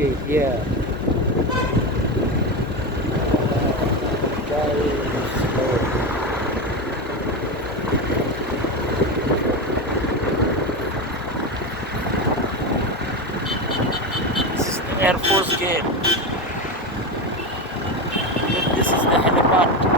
Okay, yeah. Guys, this is the Air Force gate. This is the helipad.